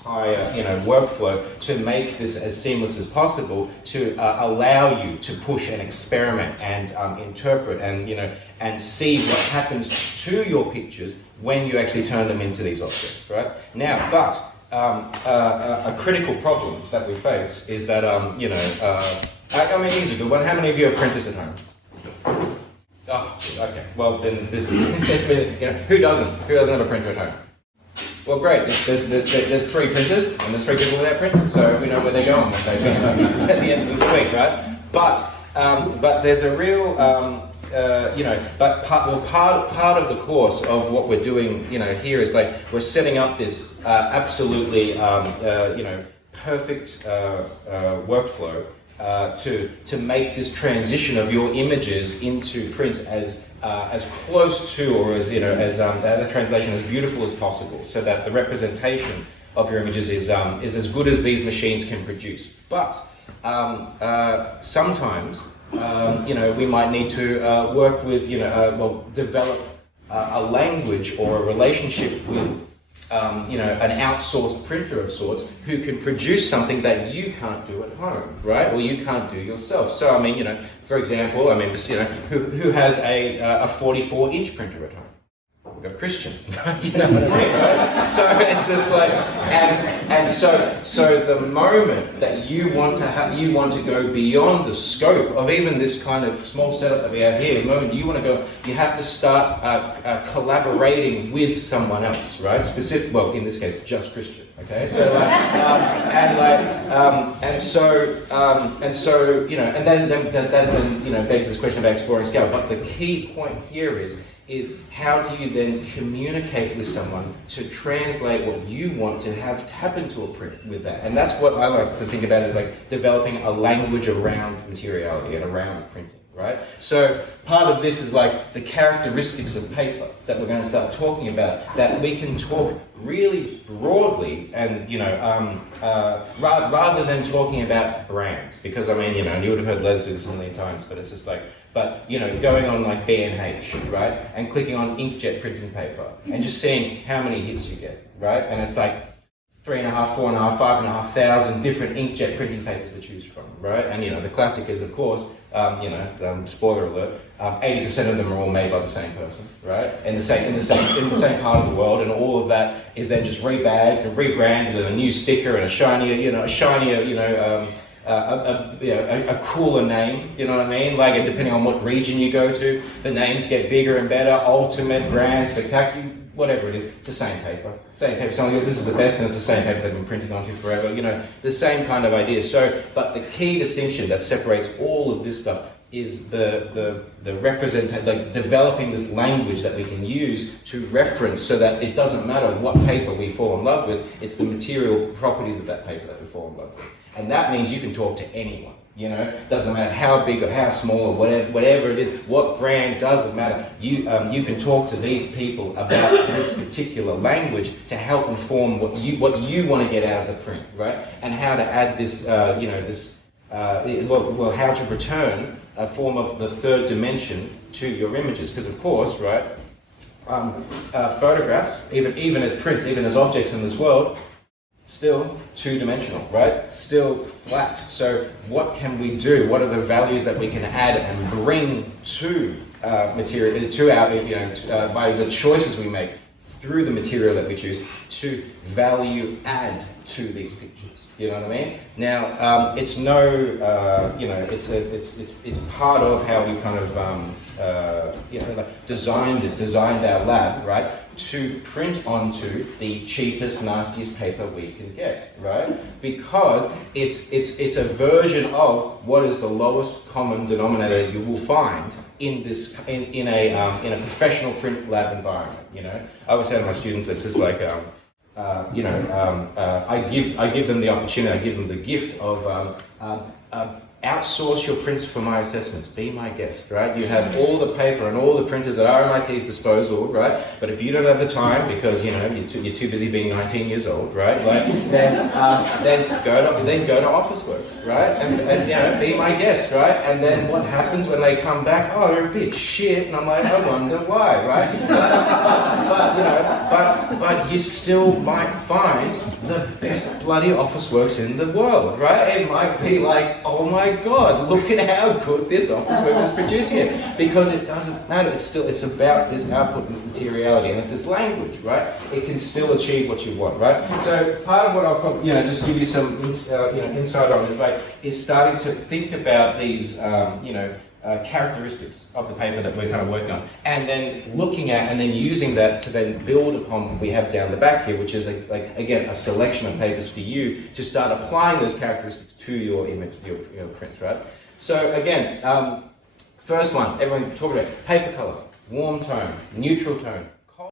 entire workflow to make this as seamless as possible, to allow you to push and experiment and interpret and see what happens to your pictures when you actually turn them into these objects, right? Now, but a critical problem that we face is that here's a good one. How many of you have printers at home? Oh, okay. Well, then this is who doesn't have a printer at home? Well, great. There's 3 printers, and there's 3 people without printers, so we know where they're going at the end of the week, right? But there's a real part of the course of what we're doing, here is like we're setting up this absolutely perfect workflow to make this transition of your images into prints as close to, or as the translation as beautiful as possible, so that the representation of your images is as good as these machines can produce. But sometimes we might need to work with develop a language or a relationship with an outsourced printer of sorts who can produce something that you can't do at home, right? Or you can't do yourself. So, for example, who has a 44-inch printer at home? We've got Christian, you know what I mean, right? So it's just like, so the moment that you want to go beyond the scope of even this kind of small setup that we have here, the moment you want to go, you have to start collaborating with someone else, right? Well, in this case, just Christian. Okay, so then begs this question about exploring scale. But the key point here is how do you then communicate with someone to translate what you want to have happen to a print with that? And that's what I like to think about, is like developing a language around materiality and around printing, right? So part of this is like the characteristics of paper that we're going to start talking about, that we can talk really broadly and, rather than talking about brands, because you would have heard Les do this a million times, but it's just like, going on like B&H, right, and clicking on inkjet printing paper and just seeing how many hits you get, right, and it's like 3,500, 4,500, 5,500 different inkjet printing papers to choose from, right, and the classic is, of course, spoiler alert, 80% of them are all made by the same person, right, in the same part of the world, and all of that is then just rebadged and rebranded and a new sticker and a shinier, a cooler name, you know what I mean? Like, and depending on what region you go to, the names get bigger and better. Ultimate, Grand, Spectacular, whatever it is, it's the same paper. Someone goes, this is the best, and it's the same paper they've been printing onto forever. The same kind of idea. So, but the key distinction that separates all of this stuff is the developing this language that we can use to reference, so that it doesn't matter what paper we fall in love with, it's the material properties of that paper that we fall in love with. And that means you can talk to anyone, doesn't matter how big or how small or whatever it is, what brand, doesn't matter. You can talk to these people about this particular language to help inform what you want to get out of the print, right? And how to add this, how to return a form of the third dimension to your images. Because of course, right, photographs, even as prints, even as objects in this world, still two-dimensional, right? Still flat. So what can we do? What are the values that we can add and bring to material, to our, by the choices we make through the material that we choose, to value add to these pictures? You know what I mean? Now, it's part of how we kind of designed our lab, right? To print onto the cheapest, nastiest paper we can get, right? Because it's a version of what is the lowest common denominator you will find in this in a professional print lab environment. I always say to my students, it's just like I give them the opportunity, I give them the gift of outsource your prints for my assessments. Be my guest, right? You have all the paper and all the printers at RMIT's disposal, right? But if you don't have the time because you're too busy being 19 years old, right? Then go to Officeworks, right? And be my guest, right? And then what happens when they come back? Oh, they're a bit shit, and I'm like, I wonder why, right? But you still might find the best bloody office works in the world, right? It might be like, oh my God, look at how good this office works is producing it. Because it doesn't matter, it's about this output, this materiality, and it's this language, right? It can still achieve what you want, right? So part of what I'll probably, just give you some, insight on is starting to think about these, characteristics of the paper that we're kind of working on, and then looking at and then using that to then build upon what we have down the back here, which is again a selection of papers for you to start applying those characteristics to your image, your prints, right? So again, first one, everyone talk about paper color, warm tone, neutral tone,